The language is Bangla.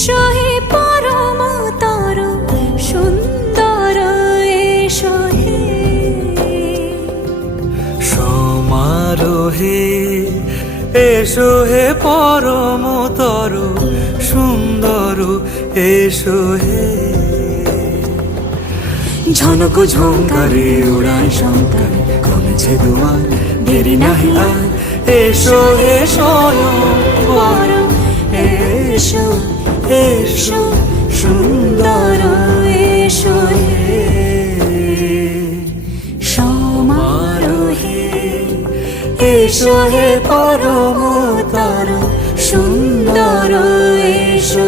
এসো হে পরমতর সুন্দর এসো হে সমারোহে এসো হে পরমতর সুন্দর এসো হে ঝনক ঝঙ্কারে উড়ায় শঙ্কার কমেছে দুয়ার দেরি নাহি আর এসো হে স্বয়ং বর এসো এসো সুন্দর এসো হে সমারোহে এসো হে পরমতর সুন্দর এসো